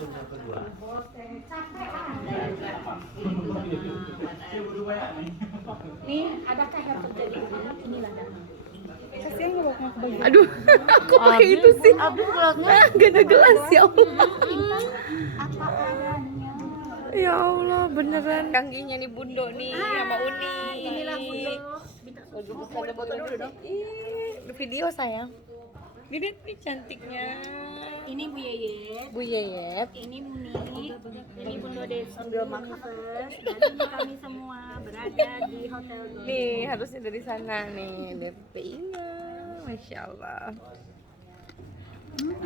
Nih, adakah yang terjadi? Inilah dana. Kasihan gue bawa ke baju. Aduh, aku pakai itu sih. Aduh, gelasnya. Gak ada gelas ya Allah. Apa adanya? Ya Allah, beneran. Kangginya nih Bundo nih sama Uni. Inilah Bundo. Ada foto dulu dong. Ih, video sayang. Lihat nih cantiknya. Ini Bu Yeyet. Bu Yeyet. Ini Muni. Ini Bundo Desa sambil Makers. Dan ini kami semua berada di hotel ini. Nih, harusnya dari sana nih DPI-nya. Masya Allah.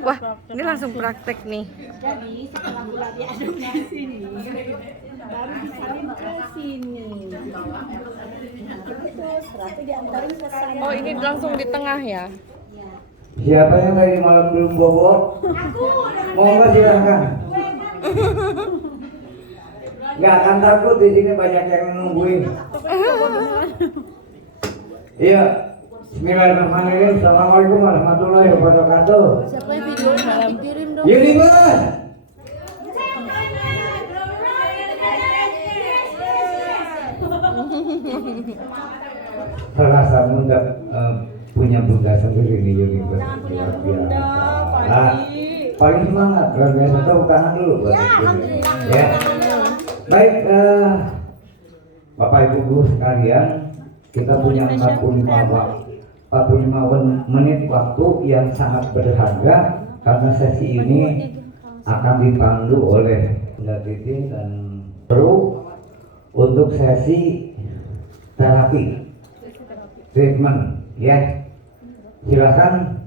Wah, ini langsung praktek nih. Jadi setelah gula diaduk ke sini, baru disalin ke sini. Terus berarti diantarin ke sana. Oh, ini langsung di tengah ya? Siapa yang tadi malam belum bobo? Monggo silahkan. Nggak akan takut, di sini banyak yang nungguin. Iya. Bismillahirrahmanirrahim. Assalamualaikum warahmatullahi wabarakatuh. Siapa yang video malam kirim dong? Yuni Mas. Terasa muda punya bunda sendiri nih Yuni Mas. Luar biasa. Paling semangat, luar biasa. Tepuk tangan dulu buat Yuni. Ya. Baik, Bapak Ibu Guru sekalian, kita punya 45 menit waktu yang sangat berharga karena sesi ini akan dipandu oleh Bunda Titin dan Bro untuk sesi terapi treatment ya. Silakan.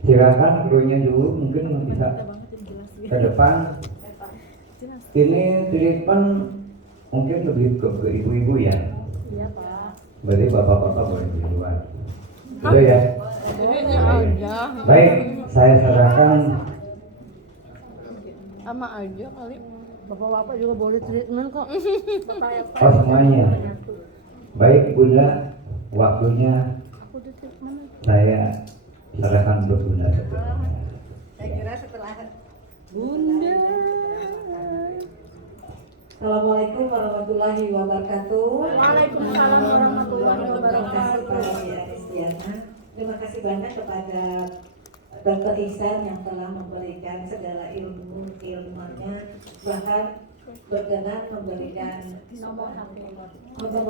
Silakan krunya dulu mungkin bisa ke depan. Ini treatment mungkin lebih ke ibu-ibu ya. Iya Pak. Berarti bapak-bapak boleh di luar. Betul ya? Baik, saya serahkan. Sama aja kali. Bapak-bapak juga boleh treatment kok. Oh semuanya. Baik Bunda, waktunya Aku di treatment. saya serahkan untuk Bunda setelahnya. Saya kira setelah Bunda. Assalamualaikum warahmatullahi wabarakatuh. Waalaikumsalam warahmatullahi Terima kasih wabarakatuh. kepada Aristiana. Terima kasih banyak kepada Dr. Ihsan yang telah memberikan segala ilmunya, bahkan berkenan memberikan nomor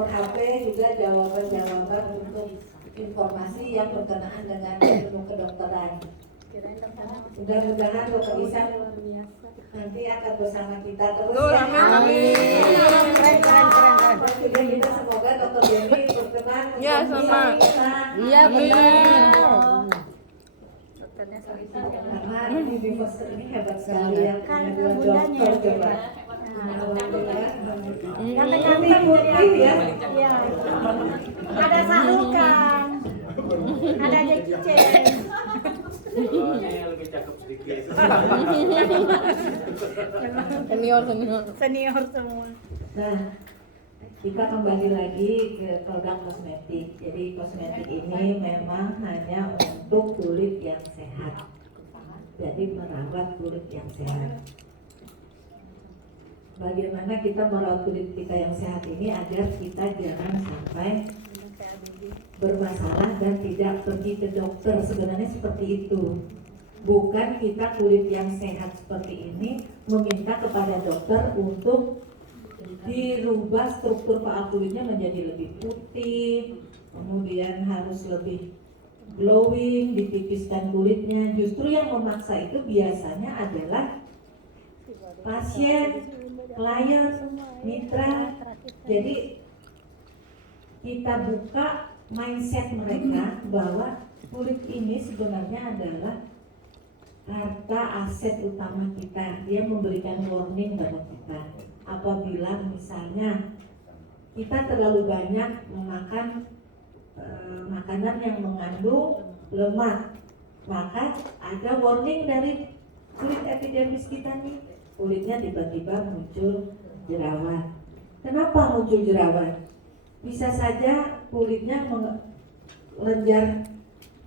HP juga jawaban-jawaban untuk informasi yang berkenaan dengan ilmu kedokteran. Mudah-mudahan Dr. Ihsan nanti akan bersama kita terus ya. Amin. Keren. Dan juga kita semoga Dr. Denny berkenan Ya, untuk sama. kita. Iya benar. Karena ini di poster ini hebat sekali ya. Kan Dua bundanya dokter yang coba. hebat. Alhamdulillah. Yang Nanti putih ya. Iya. Ada Sarukan. Ada Jackie Chan. Senior semua. Nah, kita kembali lagi ke produk kosmetik. Jadi kosmetik ini memang hanya untuk kulit yang sehat. Jadi merawat kulit yang sehat. Bagaimana kita merawat kulit kita yang sehat ini agar kita jangan sampai bermasalah dan tidak pergi ke dokter. Sebenarnya seperti itu. Bukan kita kulit yang sehat seperti ini meminta kepada dokter untuk dirubah struktur paat kulitnya menjadi lebih putih, kemudian harus lebih glowing, ditipiskan kulitnya. Justru yang memaksa itu biasanya adalah pasien, klien, mitra. Jadi kita buka mindset mereka bahwa kulit ini sebenarnya adalah harta aset utama kita. Dia memberikan warning pada kita apabila misalnya kita terlalu banyak memakan makanan yang mengandung lemak, maka ada warning dari kulit epidermis kita nih, kulitnya tiba-tiba muncul jerawat. Kenapa muncul jerawat? Bisa saja kulitnya mengelenjar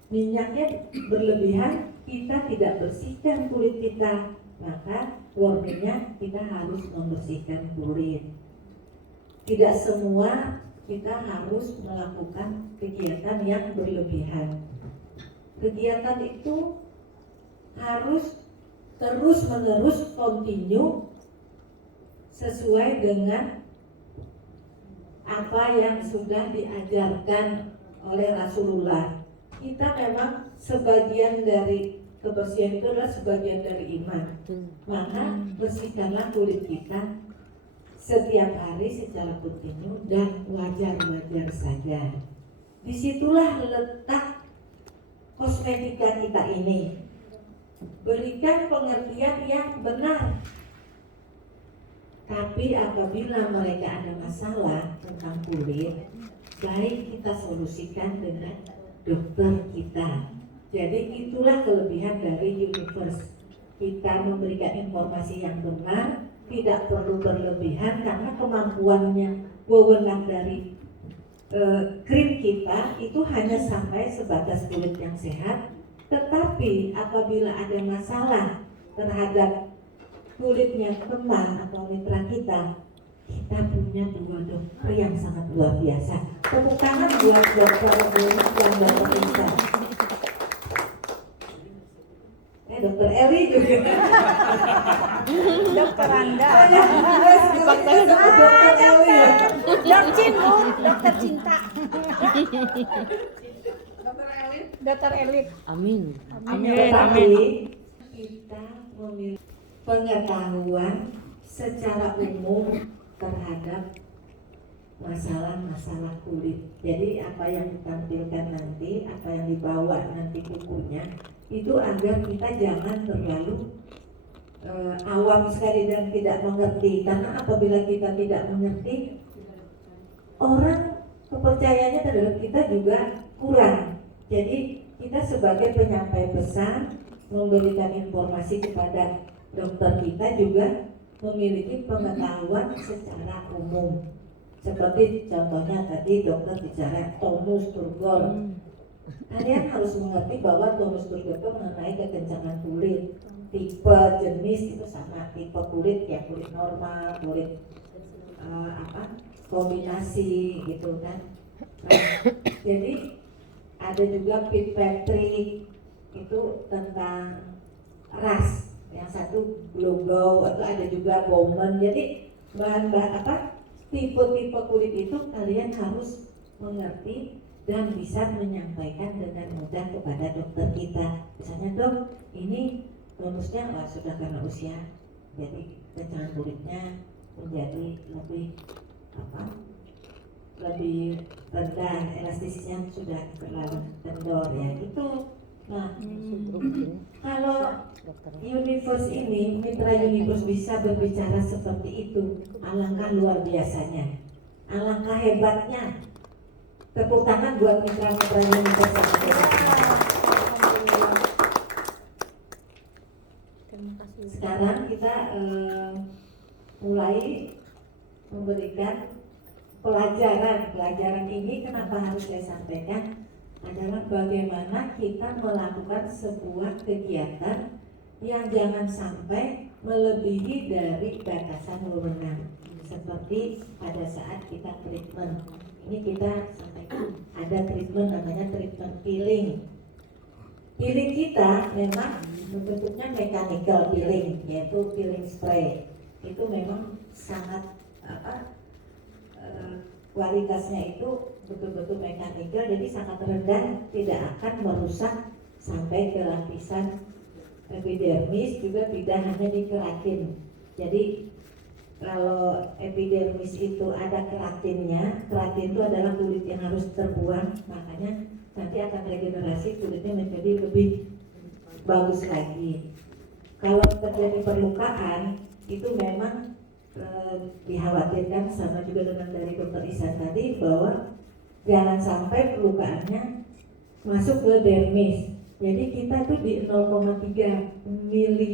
minyaknya berlebihan, kita tidak bersihkan kulit kita, maka warningnya kita harus membersihkan kulit. Tidak semua kita harus melakukan kegiatan yang berlebihan. Kegiatan itu harus terus-menerus continue sesuai dengan apa yang sudah diajarkan oleh Rasulullah. Kita memang sebagian dari kebersihan itu adalah sebagian dari iman. Maka bersihkanlah kulit kita setiap hari secara kontinu dan wajar-wajar saja. Disitulah letak kosmetika kita ini. Berikan pengertian yang benar. Tapi apabila mereka ada masalah tentang kulit, baik kita solusikan dengan dokter kita. Jadi itulah kelebihan dari Universe. Kita memberikan informasi yang benar, tidak perlu berlebihan karena kemampuannya wewenang dari krim kita itu hanya sampai sebatas kulit yang sehat. Tetapi apabila ada masalah terhadap kulitnya teman atau mitra kita, kita punya dua dokter yang sangat luar biasa. Tepuk tangan buat dokter Bonik dan dokter Lisa. Dokter Eli juga. Dokter Anda. Dipaksain sama dokter Eli ya. Dokter cinta. Dokter elit. Amin. Tetapi kita memiliki pengetahuan secara umum terhadap masalah-masalah kulit. Jadi apa yang ditampilkan nanti, apa yang dibawa nanti bukunya, itu agar kita jangan terlalu awam sekali dan tidak mengerti. Karena apabila kita tidak mengerti, orang kepercayaannya terhadap kita juga kurang. Jadi kita sebagai penyampai pesan memberikan informasi kepada dokter kita juga memiliki pengetahuan secara umum. Seperti contohnya tadi dokter bicara tonus turgor. Kalian harus mengerti bahwa tonus turgor itu mengenai kekencangan kulit. Tipe jenis itu sama, tipe kulit ya kulit normal, kulit kombinasi gitu kan. Nah, jadi ada juga Fitzpatrick itu tentang ras. Yang satu glow, atau ada juga Bowman. Jadi bahan-bahan tipe-tipe kulit itu kalian harus mengerti dan bisa menyampaikan dengan mudah kepada dokter kita. Misalnya, dok, ini tonusnya sudah karena usia, jadi kencangan kulitnya menjadi lebih rendah, elastisnya sudah terlalu kendor ya itu. Nah, kalau Universe ini, mitra Universe bisa berbicara seperti itu, alangkah luar biasanya, alangkah hebatnya. Tepuk tangan buat mitra-mitra Universe yang hebatnya. Sekarang kita mulai memberikan pelajaran ini. Kenapa harus saya sampaikan adalah bagaimana kita melakukan sebuah kegiatan yang jangan sampai melebihi dari batasan wewenang. Seperti pada saat kita treatment, ini kita sampaikan ada treatment namanya treatment peeling. Peeling kita memang bentuknya mechanical peeling, yaitu peeling spray. Itu memang sangat kualitasnya itu betul-betul mekanikal, jadi sangat rendah, tidak akan merusak sampai ke lapisan epidermis, juga tidak hanya di keratin. Jadi kalau epidermis itu ada keratinnya, keratin itu adalah kulit yang harus terbuang, makanya nanti akan regenerasi, kulitnya menjadi lebih bagus lagi. Kalau terjadi perlukaan itu memang dikhawatirkan, sama juga dengan dari dokter Isan tadi, bahwa jangan sampai perlukaannya masuk ke dermis. Jadi kita tuh di 0,3 mm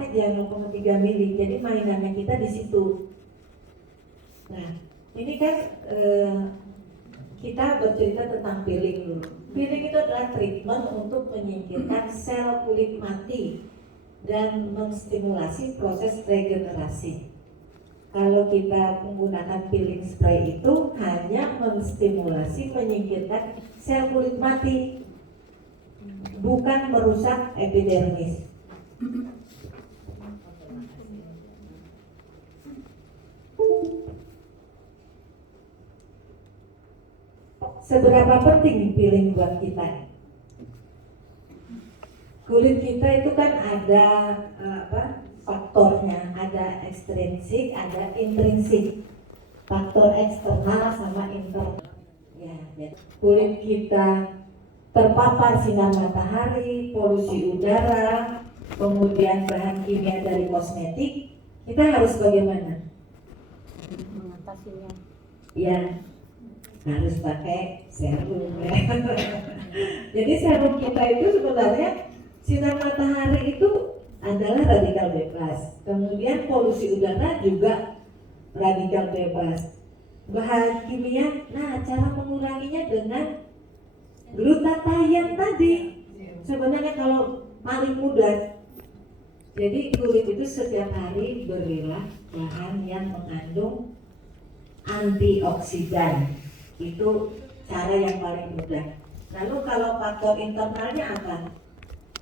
aja, 0,3 mili. Jadi mainannya kita di situ. Nah, ini kan kita bercerita tentang peeling dulu. Peeling itu adalah treatment untuk menyingkirkan sel kulit mati dan menstimulasi proses regenerasi. Kalau kita menggunakan peeling spray itu hanya menstimulasi menyingkirkan sel kulit mati, bukan merusak epidermis. Seberapa penting peeling buat kita? Kulit kita itu kan ada faktornya, ada ekstrinsik, ada intrinsik. Faktor eksternal sama internal. Ya, jadi kulit kita terpapar sinar matahari, polusi udara, kemudian bahan kimia dari kosmetik, kita harus bagaimana? Mengatasinya. Ya, harus pakai serum. Jadi serum kita itu sebenarnya sinar matahari itu adalah radikal bebas. Kemudian polusi udara juga radikal bebas. Bahan kimia, nah cara menguranginya dengan glutathione tadi. Sebenarnya kalau paling mudah, jadi kulit itu setiap hari berilah bahan yang mengandung antioksidan. Itu cara yang paling mudah. Lalu kalau faktor internalnya apa?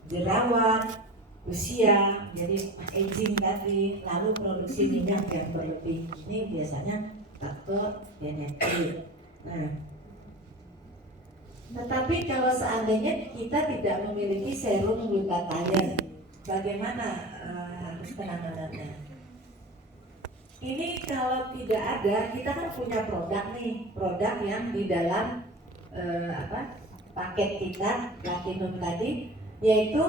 Jerawat, usia, jadi aging tadi, lalu produksi minyak yang berlebih. Ini biasanya faktor genetik. Nah, tetapi kalau seandainya kita tidak memiliki serum glutathione, bagaimana harus penanganannya? Ini kalau tidak ada, kita kan punya produk nih, produk yang di dalam paket kita Platinum tadi, yaitu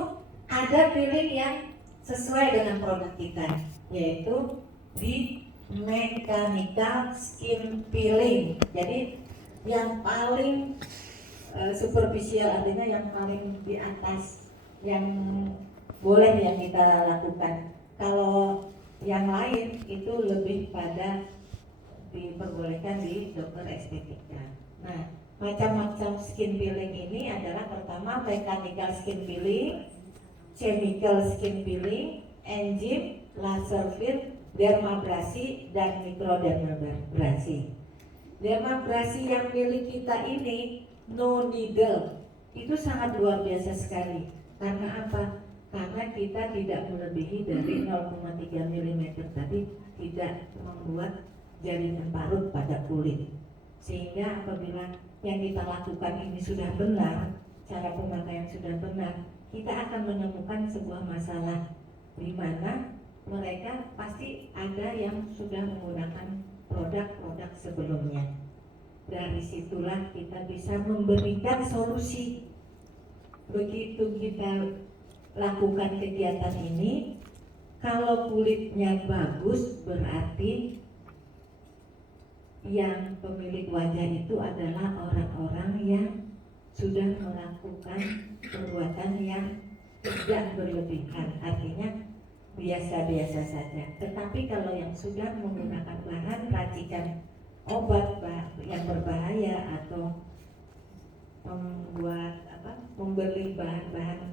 ada peeling yang sesuai dengan produk kita, yaitu di mechanical skin peeling. Jadi yang paling superficial, artinya yang paling di atas yang boleh yang kita lakukan. Kalau yang lain itu lebih pada diperbolehkan di dokter estetika. Nah, macam-macam skin peeling ini adalah pertama mechanical skin peeling, chemical skin peeling, enzyme, laser fill, dermabrasi, dan mikrodermabrasi. Dermabrasi yang milik kita ini no needle, itu sangat luar biasa sekali. Karena apa? Karena kita tidak melebihi dari 0,3 mm tadi, tidak membuat jaringan parut pada kulit. Sehingga apabila yang kita lakukan ini sudah benar, cara pemakaian sudah benar, kita akan menemukan sebuah masalah di mana mereka pasti ada yang sudah menggunakan produk-produk sebelumnya. Dari situlah kita bisa memberikan solusi. Begitu kita lakukan kegiatan ini, kalau kulitnya bagus berarti yang pemilik wajah itu adalah orang-orang yang sudah melakukan perbuatan yang tidak berlebihan, artinya biasa-biasa saja. Tetapi kalau yang sudah menggunakan bahan racikan obat yang berbahaya atau membeli bahan-bahan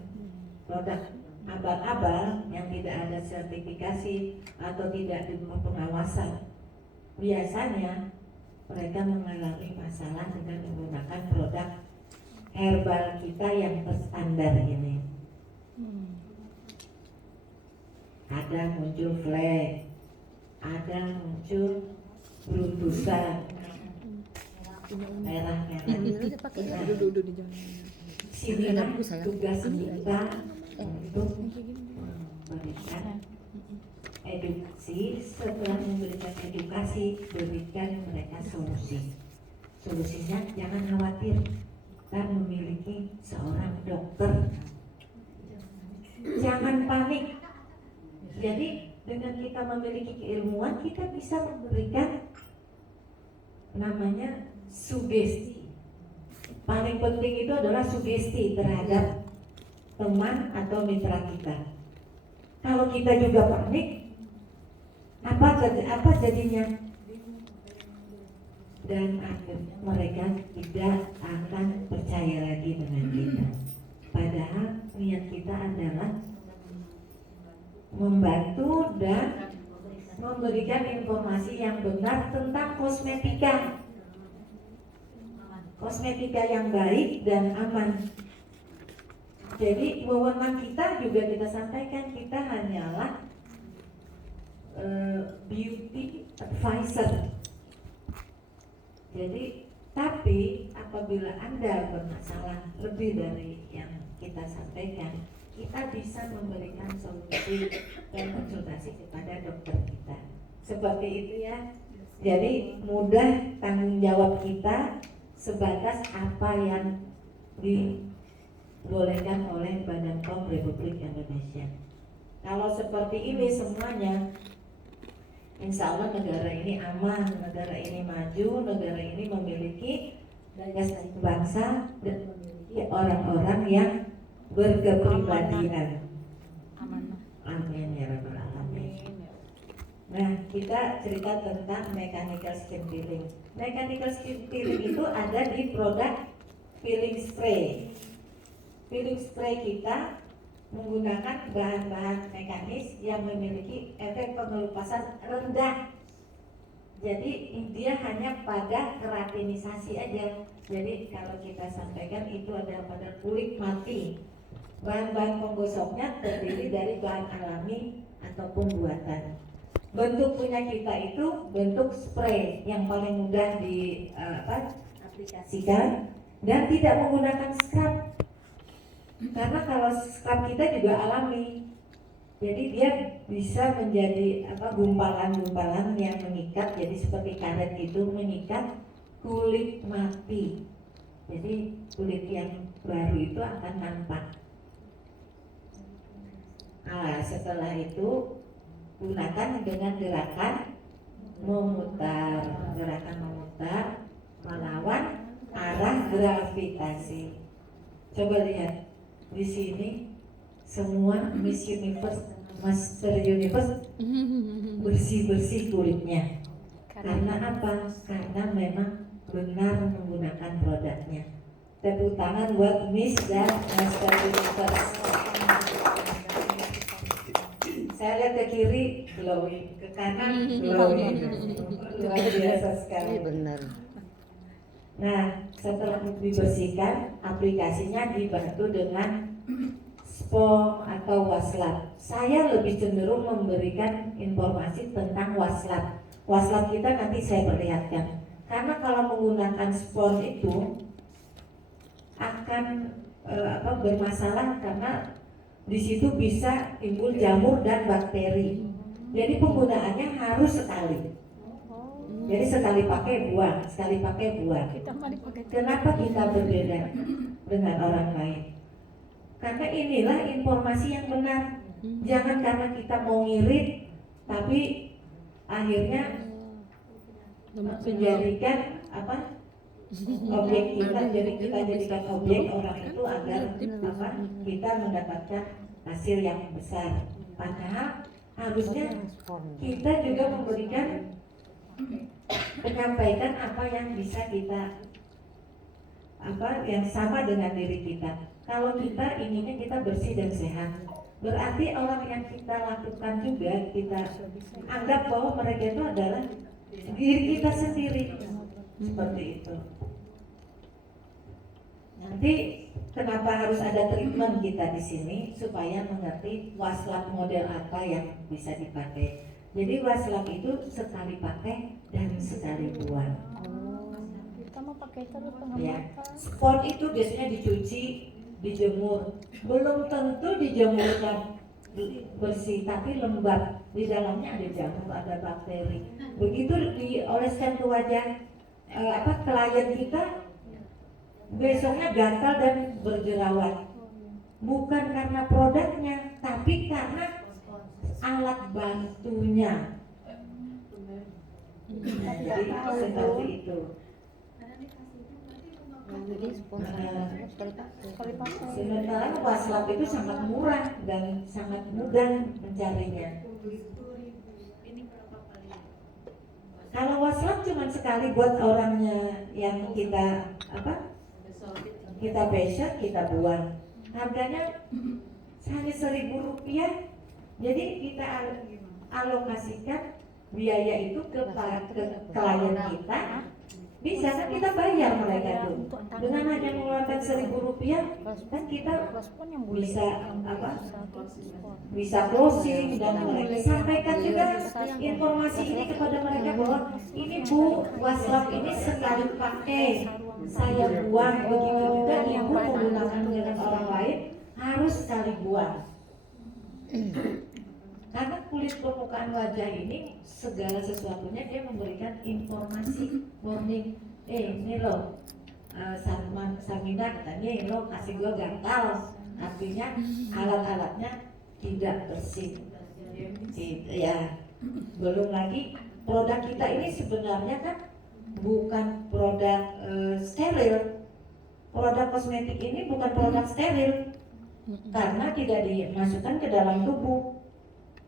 produk abal-abal yang tidak ada sertifikasi atau tidak di bawah pengawasan, biasanya mereka mengalami masalah dengan menggunakan produk herbal kita yang terstandar ini. Ada muncul flek, ada muncul beruntusan, merah-merah. Sinilah tugas kita untuk memberikan edukasi. Setelah memberikan edukasi, berikan mereka solusi. Solusinya jangan khawatir, kita memiliki seorang dokter. Jangan panik. Jadi dengan kita memiliki keilmuan, kita bisa memberikan namanya sugesti. Paling penting itu adalah sugesti terhadap teman atau mitra kita. Kalau kita juga panik, apa jadinya? dan akhirnya mereka tidak akan percaya lagi dengan kita. Padahal niat kita adalah membantu dan memberikan informasi yang benar tentang kosmetika yang baik dan aman. Jadi wewenang kita juga kita sampaikan, kita hanyalah beauty advisor. Jadi tapi apabila Anda bermasalah lebih dari yang kita sampaikan, kita bisa memberikan solusi dan konsultasi kepada dokter kita. Seperti itu ya. Jadi mudah, tanggung jawab kita sebatas apa yang dibolehkan oleh Badan POM Republik Indonesia. Kalau seperti ini semuanya, insya Allah negara ini aman, negara ini maju, negara ini memiliki daya saing bangsa dan memiliki orang-orang yang berkepribadian. Amin ya rabbal alamin. Nah, kita cerita tentang mechanical skin peeling. Mechanical skin peeling itu ada di produk peeling spray. Peeling spray kita menggunakan bahan-bahan mekanis yang memiliki efek pengelupasan rendah. Jadi dia hanya pada keratinisasi aja. Jadi kalau kita sampaikan itu ada pada kulit mati. Bahan-bahan penggosoknya terdiri dari bahan alami ataupun buatan. Bentuk punya kita itu bentuk spray yang paling mudah diaplikasikan dan tidak menggunakan scrub. Karena kalau scrub kita juga alami, jadi dia bisa menjadi gumpalan-gumpalan yang mengikat, jadi seperti karet gitu mengikat kulit mati. Jadi kulit yang baru itu akan nampak. Setelah itu gunakan dengan gerakan memutar, melawan arah gravitasi. Coba lihat di sini semua Miss Universe, Master Universe bersih kulitnya. Karena apa? Karena memang benar menggunakan produknya. Tepuk tangan buat Miss dan Master Universe. Saya lihat ke kiri glowing, ke kanan glowing, luar biasa sekali. Benar. Nah, setelah dibersihkan, aplikasinya dibantu dengan spong atau waslap. Saya lebih cenderung memberikan informasi tentang waslap. Waslap kita nanti saya perlihatkan. Karena kalau menggunakan spong itu akan bermasalah karena di situ bisa timbul jamur dan bakteri. Jadi penggunaannya harus sekali. Jadi sekali pakai buang. Kenapa kita berbeda dengan orang lain? Karena inilah informasi yang benar. Jangan karena kita mau ngirit, tapi akhirnya menjadikan objek kita, jadi kita jadikan objek orang itu agar kita mendapatkan hasil yang besar. Padahal harusnya kita juga memberikan, menyampaikan apa yang bisa kita yang sama dengan diri kita. Kalau kita inginnya kita bersih dan sehat, berarti orang yang kita lakukan juga kita anggap bahwa mereka itu adalah diri kita sendiri. Seperti itu. Nanti kenapa harus ada treatment kita di sini supaya mengerti waslap model apa yang bisa dipakai. Jadi waslap itu sekali pakai dan sekali buang. Kita mau pakai terus Ya, spon itu biasanya dicuci, dijemur. Belum tentu dijemurkan bersih, tapi lembab. Di dalamnya ada jamur, ada bakteri. Begitu dioleskan ke wajah klien kita, besoknya gatal dan berjerawat. Bukan karena produknya, tapi karena alat bantunya. Jadi seperti itu. Sementara waslap itu sangat murah dan sangat mudah mencarinya. Kalau waslap cuma sekali buat orangnya yang kita kita facial, kita buang. Harganya hanya Rp1.000. Jadi kita alokasikan biaya itu ke klien kita. Bisa kan kita bayar mereka tuh dengan hanya mengeluarkan Rp1.000 kan kita bisa closing dan sampaikan juga informasi ini kepada mereka bahwa ini Bu, waslap ini sekali pakai saya buang, begitu juga Ibu menggunakan dengan orang lain harus sekali buang. Karena kulit permukaan wajah ini segala sesuatunya dia memberikan informasi warning. Ini loh Sarmina katanya ini loh kasih gua gatal. Artinya alat-alatnya tidak bersih. Gitu ya. Belum lagi produk kita ini sebenarnya kan bukan produk steril. Produk kosmetik ini bukan produk steril karena tidak dimasukkan ke dalam tubuh.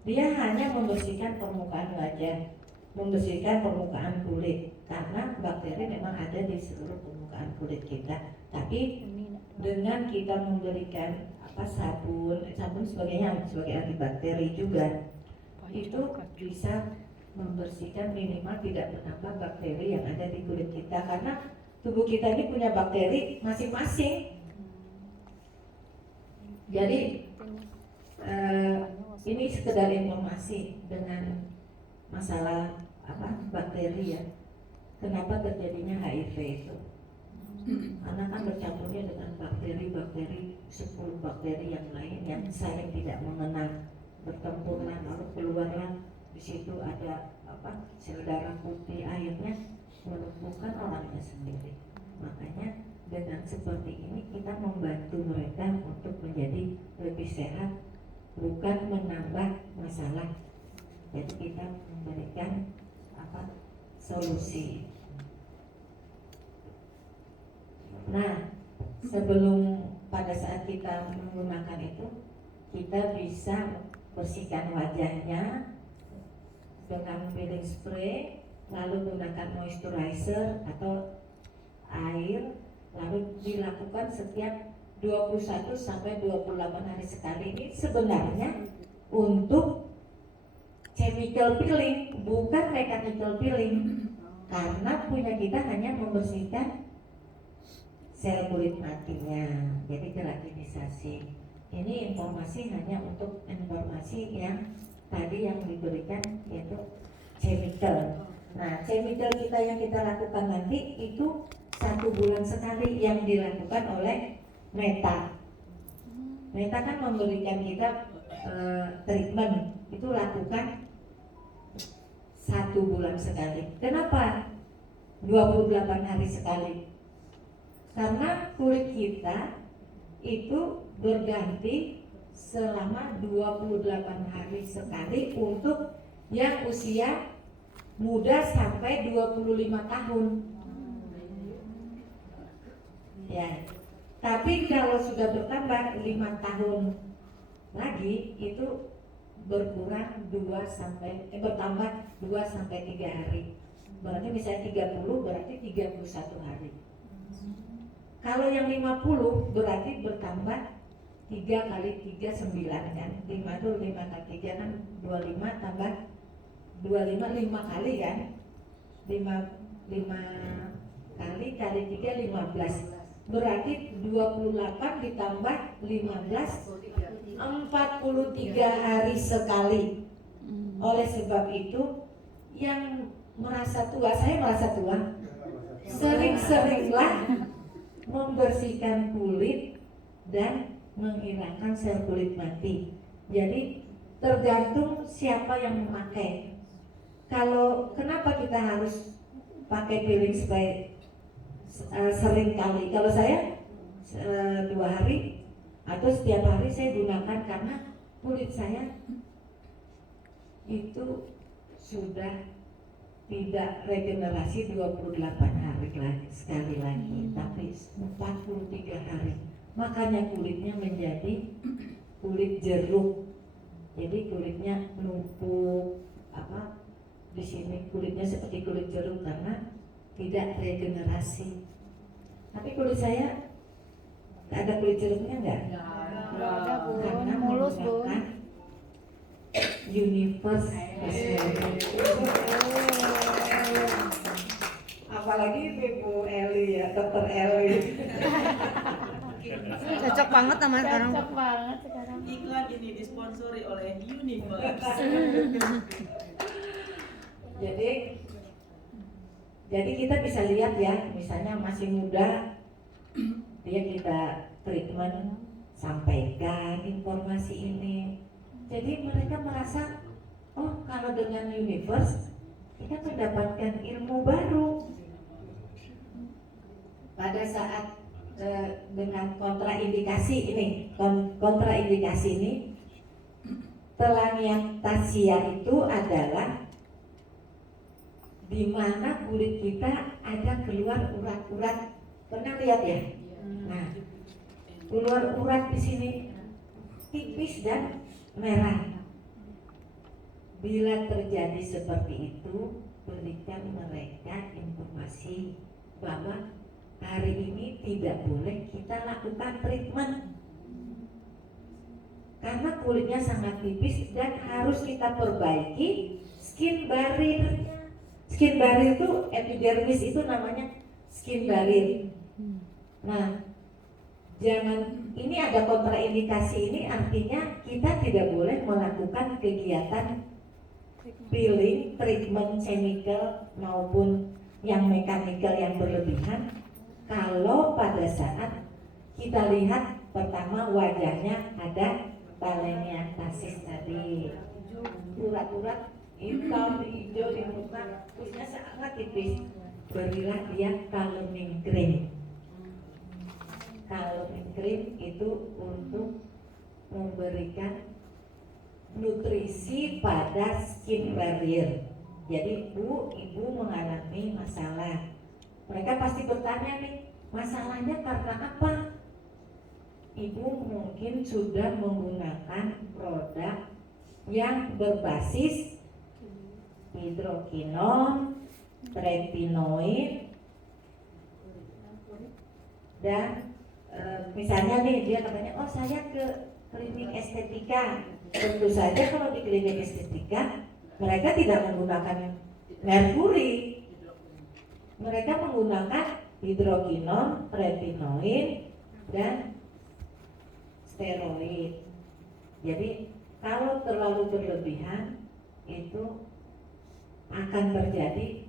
Dia hanya membersihkan permukaan wajah, membersihkan permukaan kulit, karena bakteri memang ada di seluruh permukaan kulit kita. Tapi dengan kita memberikan sabun sebagainya sebagai antibakteri juga, itu bisa membersihkan minimal tidak menambah bakteri yang ada di kulit kita, karena tubuh kita ini punya bakteri masing-masing. Jadi ini sekedar informasi dengan masalah bakteri ya. Kenapa terjadinya HIV itu? Karena kan bercampurnya dengan bakteri-bakteri 10 bakteri yang lain yang saya tidak mengenal, bertempurlah lalu keluarlah di situ ada sel darah putih, akhirnya melumpuhkan orangnya sendiri. Makanya dengan seperti ini kita membantu mereka untuk menjadi lebih sehat, bukan menambah masalah. Jadi kita memberikan solusi. Nah, sebelum pada saat kita menggunakan itu, kita bisa bersihkan wajahnya dengan peeling spray, lalu gunakan moisturizer atau air, lalu dilakukan setiap 21 sampai 28 hari sekali. Ini sebenarnya untuk chemical peeling, bukan mechanical peeling, karena punya kita hanya membersihkan sel kulit matinya, jadi keraginisasi. Ini informasi hanya untuk informasi yang tadi yang diberikan, yaitu chemical. Nah, chemical kita yang kita lakukan nanti itu 1 bulan sekali yang dilakukan oleh Meta. Meta kan memberikan kita treatment, itu lakukan 1 bulan sekali. Kenapa 28 hari sekali? Karena kulit kita itu berganti selama 28 hari sekali untuk yang usia muda sampai 25 tahun. Ya. Tapi kalau sudah bertambah 5 tahun lagi itu berkurang bertambah 2 sampai 3 hari. Berarti misalnya 30 berarti 31 hari. Kalau yang 50 berarti bertambah 3 kali 3 9 kan. 5 itu 5 kali 3 kan 25 tambah 25 5 kali kan. 5 kali 3 15. Berarti 28 ditambah 15 43 hari sekali. Oleh sebab itu yang merasa tua, saya merasa tua, sering-seringlah membersihkan kulit dan menghilangkan sel kulit mati. Jadi tergantung siapa yang memakai. Kalau kenapa kita harus pakai peeling spray sering kali? Kalau saya 2 hari atau setiap hari saya gunakan karena kulit saya itu sudah tidak regenerasi 28 hari lagi sekali lagi, tapi 43 hari. Makanya kulitnya menjadi kulit jeruk. Jadi kulitnya numpuk di sini kulitnya seperti kulit jeruk karena tidak regenerasi. Tapi kulit saya nggak ada kulit jeruknya nggak? Karena Mulus, Bun. menggunakan Universe Cosmetics. Apalagi Ibu Eli ya, Dokter Eli. Cocok banget sama sekarang. Cocok banget sekarang. Iklan ini disponsori oleh Universe. Jadi kita bisa lihat ya, misalnya masih muda, dia kita treatment, sampaikan informasi ini. Jadi mereka merasa, oh kalau dengan Universe kita mendapatkan ilmu baru. Pada saat dengan kontraindikasi ini, telangiectasia itu adalah di mana kulit kita ada keluar urat-urat. Pernah lihat ya? Nah, keluar urat di sini tipis dan merah. Bila terjadi seperti itu, berikan mereka informasi bahwa hari ini tidak boleh kita lakukan treatment karena kulitnya sangat tipis dan harus kita perbaiki skin barrier. Skin barrier itu epidermis, itu namanya skin barrier. Nah, jangan, ini ada kontraindikasi, ini artinya kita tidak boleh melakukan kegiatan peeling, treatment chemical maupun yang mekanikal yang berlebihan kalau pada saat kita lihat pertama wajahnya ada telangiectasis tadi, urat-urat hitam, hijau di muka, kulitnya sangat tipis, berilah dia calming cream. Calming cream itu untuk memberikan nutrisi pada skin barrier. Jadi ibu mengalami masalah, mereka pasti bertanya nih, masalahnya karena apa? Ibu mungkin sudah menggunakan produk yang berbasis hidrokinon, tretinoin, dan misalnya nih dia katanya, oh saya ke klinik estetika. Tentu saja kalau di klinik estetika mereka tidak menggunakan merkuri, mereka menggunakan hidrokinon, tretinoin, dan steroid. Jadi kalau terlalu berlebihan itu akan terjadi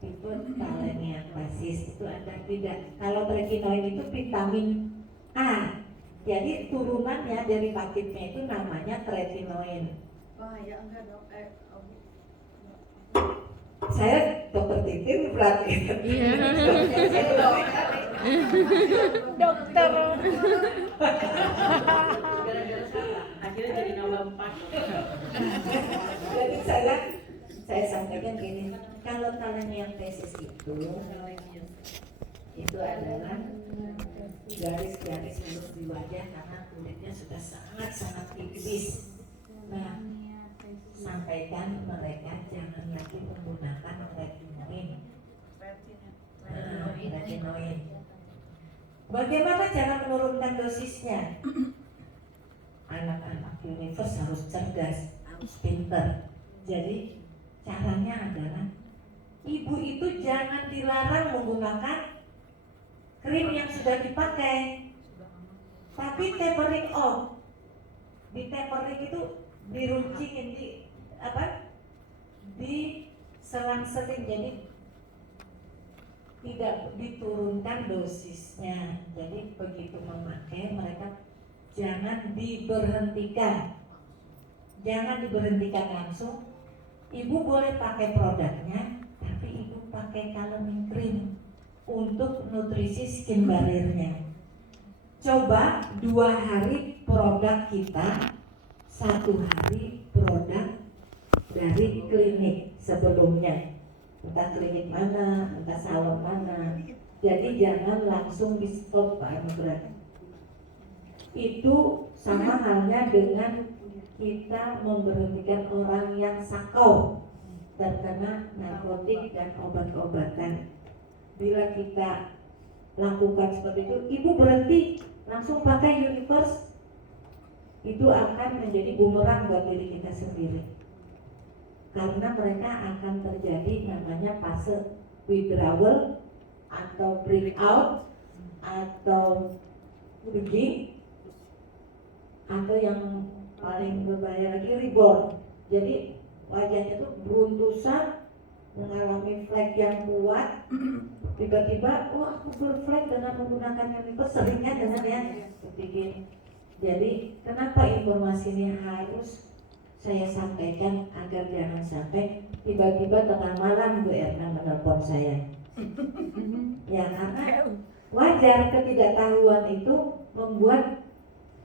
tipe telangiectasis. Itu ada tidak. Kalau tretinoin itu vitamin A. Jadi turunannya dari paketnya itu namanya tretinoin. Wah, ya enggak dok. Saya dokter Titin berarti. Dokter. Gara-gara salah. Akhirnya jadi nambah 4. Jadi saya sampaikan gini, kalau telangiectasis itu adalah garis-garis halus di wajah karena kulitnya sudah sangat-sangat tipis. Nah, sampaikan mereka jangan lagi menggunakan retinoin. Retinoin. Bagaimana cara menurunkan dosisnya? Anak-anak Universe harus cerdas, harus pinter. Jadi caranya adalah ibu itu jangan dilarang menggunakan krim yang sudah dipakai, tapi tapering off. Di tapering itu diruncingin, di selang-seling, jadi tidak diturunkan dosisnya. Jadi begitu memakai mereka jangan diberhentikan langsung. Ibu boleh pakai produknya, tapi ibu pakai calming cream untuk nutrisi skin barriernya. Coba 2 hari produk kita, 1 hari produk dari klinik sebelumnya, entah klinik mana, entah salon mana. Jadi jangan langsung di stop Pak Anugrah. Itu sama halnya dengan kita memberhentikan orang yang sakau. terkena narkotik dan obat-obatan. Bila kita lakukan seperti itu, ibu berhenti langsung pakai Universe, itu akan menjadi bumerang buat diri kita sendiri, karena mereka akan terjadi namanya fase withdrawal atau breakout atau bridging, atau yang paling berbahaya lagi reborn. Jadi wajahnya tuh beruntusan, mengalami flek yang kuat, tiba-tiba wah aku berflek dengan menggunakan Universe, seringnya dengan yang seperti. Jadi kenapa informasi ini harus saya sampaikan agar jangan sampai tiba-tiba tengah malam Bu Erna menelpon saya. Ya karena wajar ketidaktahuan itu membuat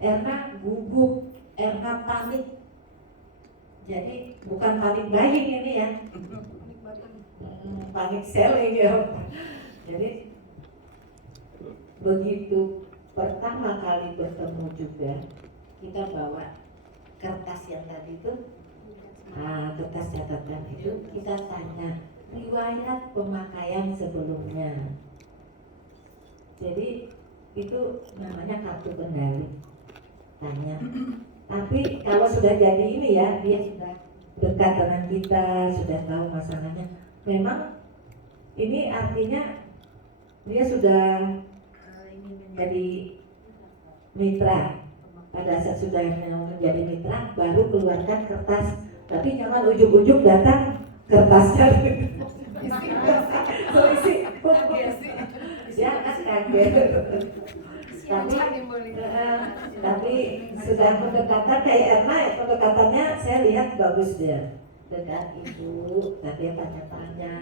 Erna gugup, Erna panik. Jadi bukan panik buying ini ya, panik selling ya. Jadi begitu pertama kali bertemu juga, kita bawa kertas yang tadi itu, kertas catatan itu, kita tanya riwayat pemakaian sebelumnya. Jadi itu namanya kartu kendali. Tanya. Tapi kalau sudah jadi ini ya, dia sudah dekat dengan kita, sudah tahu masalahnya. Memang ini artinya dia sudah jadi mitra. Pada saat sudah menjadi mitra, baru keluarkan kertas. Tapi jangan ujuk-ujuk datang kertasnya. Jangan kaget. Tapi sudah pendekatan kayak Erna, pendekatannya saya lihat bagus dia. Dekat ibu, tadi tanya-tanya,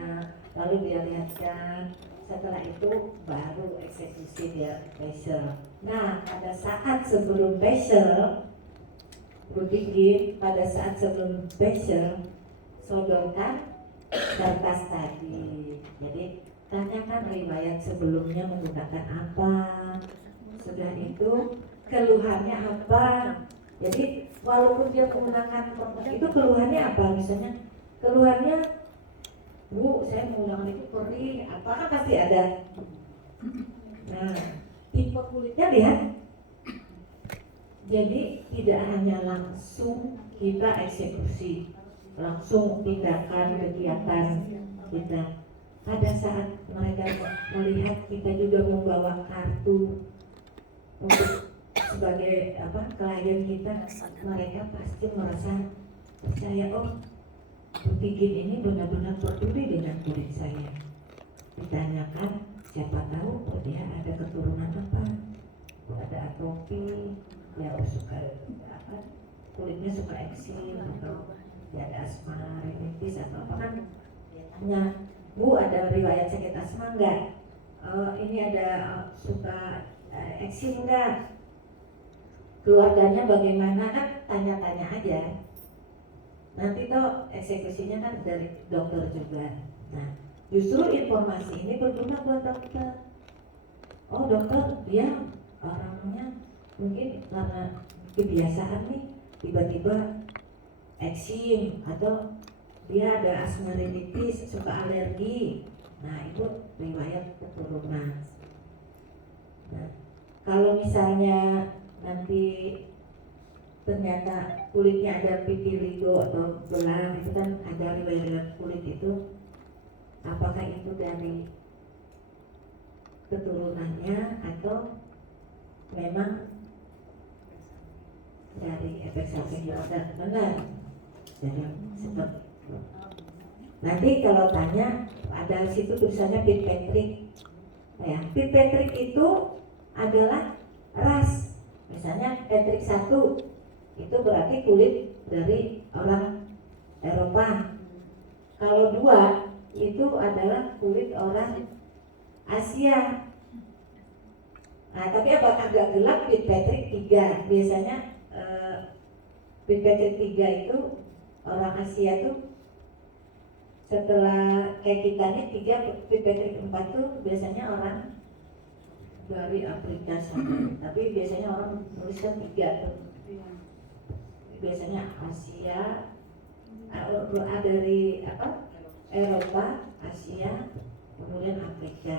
lalu dia lihatkan. Setelah itu baru eksekusi dia facial. Nah, pada saat sebelum facial, pada saat sebelum facial, sodorkan kertas tadi. Jadi tanyakan riwayat sebelumnya menggunakan apa. Sudah itu keluhannya apa. Jadi walaupun dia menggunakan itu keluhannya apa, misalnya keluhannya Bu, saya menggunakan itu perih, apakah pasti ada. Nah, tipe kulitnya lihat. Jadi tidak hanya langsung kita eksekusi, langsung tindakan kegiatan kita. Pada saat mereka melihat kita juga membawa kartu untuk sebagai klien kita, mereka pasti merasa percaya, oh Butigin ini benar-benar peduli dengan kulit saya. Ditanyakan, siapa tahu dia ada keturunan apa, ada atopi, dia suka kulitnya suka eksim, atau dia ada asma, rinitis atau apa kan. Dia tanya, Bu ada riwayat sakit asma enggak? Ini ada suka eksim enggak? Keluarganya bagaimana, kan tanya-tanya aja. Nanti toh eksekusinya kan dari dokter juga. Nah, justru informasi ini berguna buat dokter. Oh dokter, dia orangnya mungkin karena kebiasaan nih tiba-tiba eksim, atau dia ada asma rinitis, suka alergi. Nah itu riwayat keturunan. Nah, kalau misalnya nanti ternyata kulitnya ada vitiligo atau belang, itu kan ada riwayat kulit itu, apakah itu dari keturunannya atau memang dari efek samping yang benar. Jadi seperti itu. Nanti kalau tanya, ada situ tulisannya Fitzpatrick. Ya, Fitzpatrick itu adalah ras. Misalnya Patrick 1 itu berarti kulit dari orang Eropa. Kalau 2 itu adalah kulit orang Asia. Nah, tapi agak gelap Fitzpatrick 3. Biasanya Fitzpatrick 3 itu orang Asia tuh, setelah kayak kita nih 3, Fitzpatrick 4 tuh biasanya orang dari Afrika sana. Tapi biasanya orang nuliskan 3 tuh. Biasanya Asia, dari Eropa, Asia, kemudian Afrika.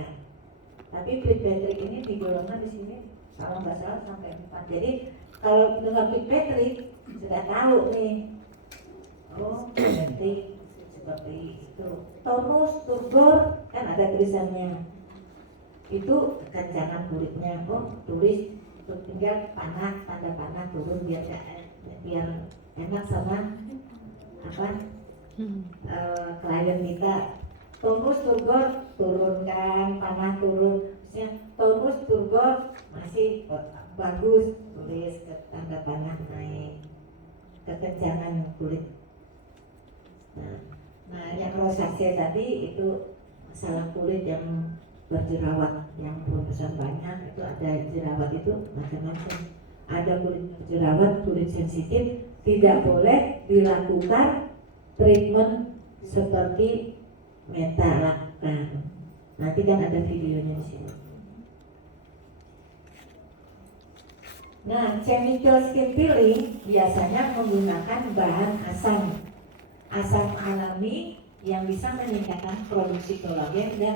Tapi Pitt Patrick ini digolongkan di sini kalau nggak salah sampai 4. Jadi kalau dengar Pitt Patrick sudah tahu nih, oh berarti seperti itu. Taurus, Turgor kan ada tulisannya. Itu kekencangan kulitnya. Oh tulis tinggal panah, tanda panah turun biar enak sama apa klien kita. Taurus, Turgor turunkan, panah turun. Maksudnya Taurus, Turgor masih bagus, tulis ke tanda panah naik. Kekencangan kulit. Nah yang rosacea tadi itu masalah kulit yang berjerawat, yang berurusan banyak itu ada jerawat itu macam-macam. Ada kulit berjerawat, kulit sensitif, tidak boleh dilakukan treatment seperti Meta lakukan. Nanti kan ada videonya di sini. Nah, chemical skin peeling biasanya menggunakan bahan asam alami yang bisa meningkatkan produksi kolagen dan